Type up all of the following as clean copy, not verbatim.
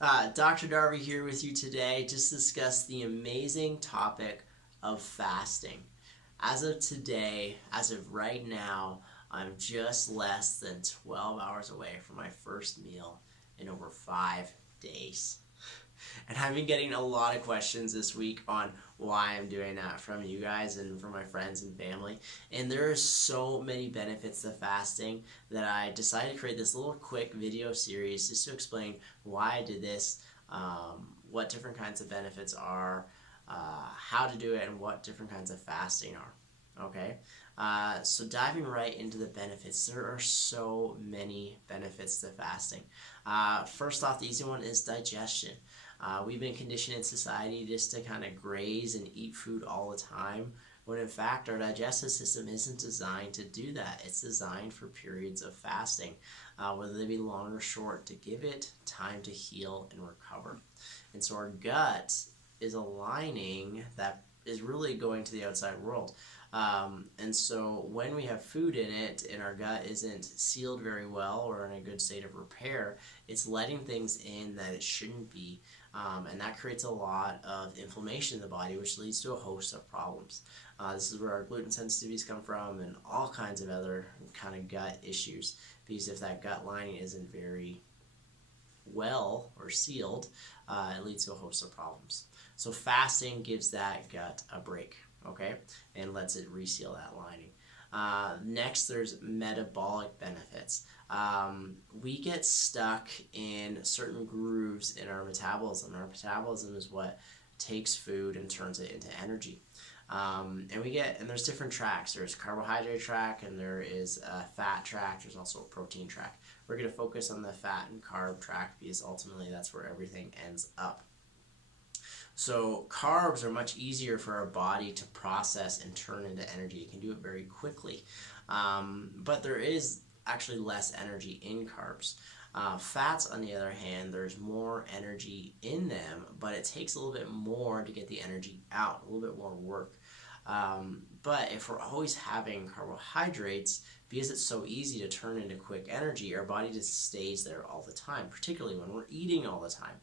Dr. Darby here with you today just to discuss the amazing topic of fasting. As of today, as of right now, I'm just less than 12 hours away from my first meal in over 5 days. And I've been getting a lot of questions this week on why I'm doing that from you guys and from my friends and family. And there are so many benefits to fasting that I decided to create this little quick video series just to explain why I did this, what different kinds of benefits are, how to do it, and what different kinds of fasting are. Okay? So diving right into the benefits, there are so many benefits to fasting. First off, the easy one is digestion. We've been conditioned in society just to kind of graze and eat food all the time, when in fact our digestive system isn't designed to do that. It's designed for periods of fasting, whether they be long or short, to give it time to heal and recover. And so our gut is a lining that is really going to the outside world. And so when we have food in it and our gut isn't sealed very well or in a good state of repair, it's letting things in that it shouldn't be. And that creates a lot of inflammation in the body, which leads to a host of problems. This is where our gluten sensitivities come from and all kinds of other kind of gut issues, because if that gut lining isn't very well or sealed, it leads to a host of problems. So fasting gives that gut a break, okay, and lets it reseal that lining. Next, there's metabolic benefits. We get stuck in certain grooves in our metabolism. Our metabolism is what takes food and turns it into energy. And there's different tracks. There's carbohydrate track, and there is a fat track. There's also a protein track. We're going to focus on the fat and carb track because ultimately that's where everything ends up. So carbs are much easier for our body to process and turn into energy. It can do it very quickly. But there is actually less energy in carbs. Fats, on the other hand, there's more energy in them, but it takes a little bit more to get the energy out, a little bit more work. But if we're always having carbohydrates, because it's so easy to turn into quick energy, our body just stays there all the time, particularly when we're eating all the time.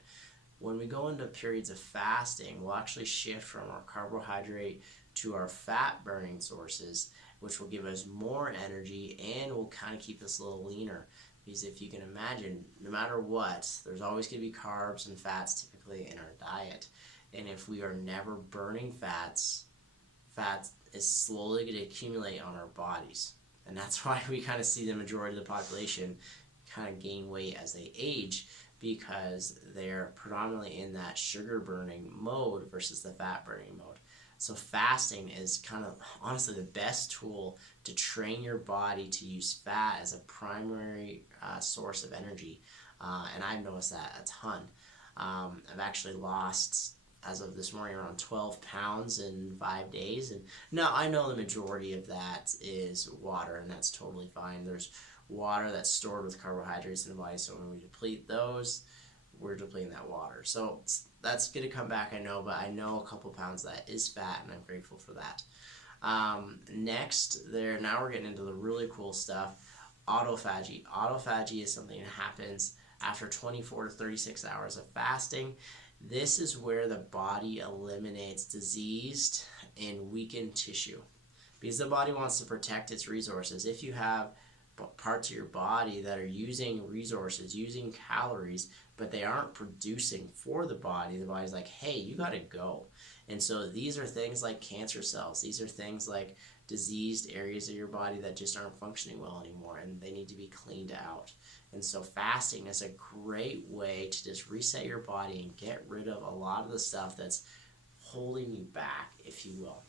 When we go into periods of fasting, we'll actually shift from our carbohydrate to our fat burning sources, which will give us more energy and will kind of keep us a little leaner. Because if you can imagine, no matter what, there's always going to be carbs and fats typically in our diet. And if we are never burning fats, fat is slowly going to accumulate on our bodies. And that's why we kind of see the majority of the population kind of gain weight as they age, because they're predominantly in that sugar burning mode versus the fat burning mode. So fasting is kind of honestly the best tool to train your body to use fat as a primary source of energy. And I've noticed that a ton. I've actually lost, as of this morning, around 12 pounds in 5 days. And now I know the majority of that is water, and that's totally fine. There's water that's stored with carbohydrates in the body, so when we deplete those, we're depleting that water. So that's going to come back, I know, but I know a couple pounds that is fat, and I'm grateful for that. Next, now we're getting into the really cool stuff, autophagy. Autophagy is something that happens after 24 to 36 hours of fasting. This is where the body eliminates diseased and weakened tissue, because the body wants to protect its resources. If you have parts of your body that are using resources, using calories, but they aren't producing for the body's like, hey, you got to go. And so these are things like cancer cells. These are things like diseased areas of your body that just aren't functioning well anymore, and they need to be cleaned out. And so fasting is a great way to just reset your body and get rid of a lot of the stuff that's holding you back, if you will.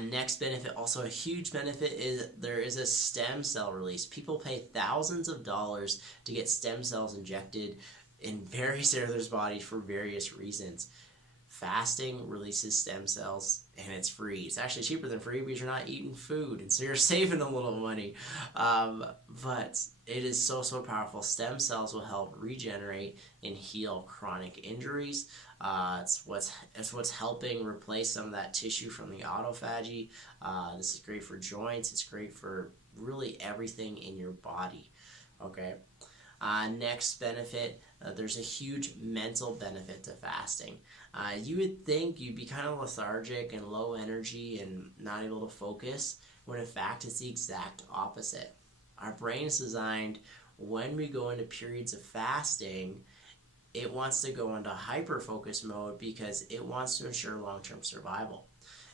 Next benefit, also a huge benefit, is there is a stem cell release. People pay thousands of dollars to get stem cells injected in various areas of their body for various reasons. Fasting releases stem cells, and it's free. It's actually cheaper than free because you're not eating food, and so you're saving a little money. But it is so powerful. Stem cells will help regenerate and heal chronic injuries. It's what's helping replace some of that tissue from the autophagy. This is great for joints. It's great for really everything in your body. Okay. Next benefit, there's a huge mental benefit to fasting. You would think you'd be kind of lethargic and low energy and not able to focus, when in fact it's the exact opposite. Our brain is designed, when we go into periods of fasting, it wants to go into hyper-focus mode because it wants to ensure long-term survival.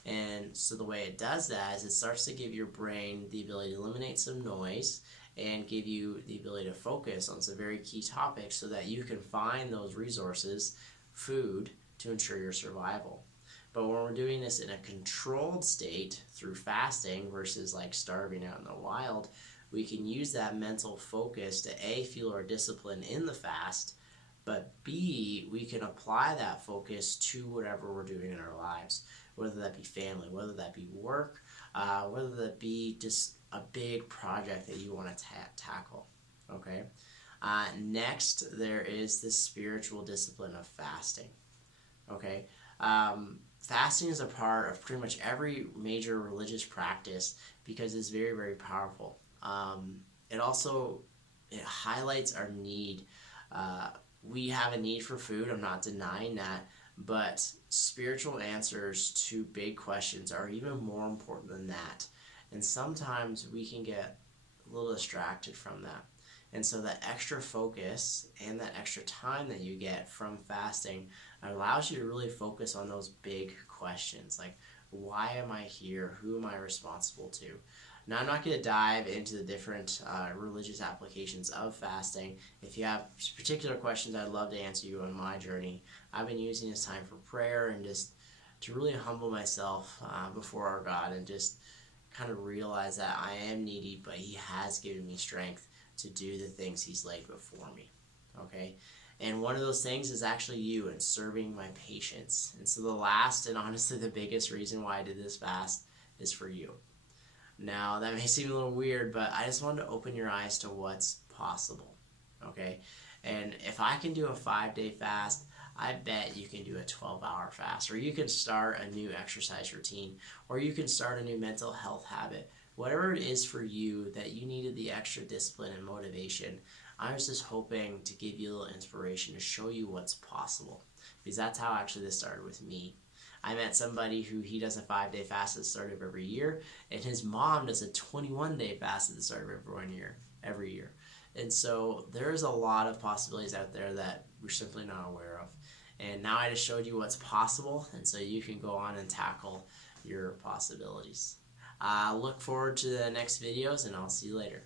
And so the way it does that is it starts to give your brain the ability to eliminate some noise and give you the ability to focus on some very key topics so that you can find those resources, food, to ensure your survival. But when we're doing this in a controlled state through fasting versus like starving out in the wild, we can use that mental focus to A, fuel our discipline in the fast, but B, we can apply that focus to whatever we're doing in our lives, whether that be family, whether that be work, whether that be just a big project that you want to tackle, okay? Next, there is the spiritual discipline of fasting, okay? Fasting is a part of pretty much every major religious practice because it's very, very powerful. It highlights our need. We have a need for food, I'm not denying that, but spiritual answers to big questions are even more important than that. And sometimes we can get a little distracted from that. And so that extra focus and that extra time that you get from fasting allows you to really focus on those big questions, like, why am I here? Who am I responsible to? Now, I'm not going to dive into the different religious applications of fasting. If you have particular questions, I'd love to answer you on my journey. I've been using this time for prayer and just to really humble myself before our God and just kind of realize that I am needy, but He has given me strength to do the things He's laid before me, okay? And one of those things is actually you and serving my patients. And so the last and honestly the biggest reason why I did this fast is for you. Now, that may seem a little weird, but I just wanted to open your eyes to what's possible, okay? And if I can do a 5-day fast, I bet you can do a 12-hour fast, or you can start a new exercise routine, or you can start a new mental health habit. Whatever it is for you that you needed the extra discipline and motivation, I was just hoping to give you a little inspiration to show you what's possible, because that's how actually this started with me. I met somebody who he does a 5-day fast at the start of every year, and his mom does a 21-day fast at the start of every year. And so there's a lot of possibilities out there that we're simply not aware of. And now I just showed you what's possible, and so you can go on and tackle your possibilities. Look forward to the next videos, and I'll see you later.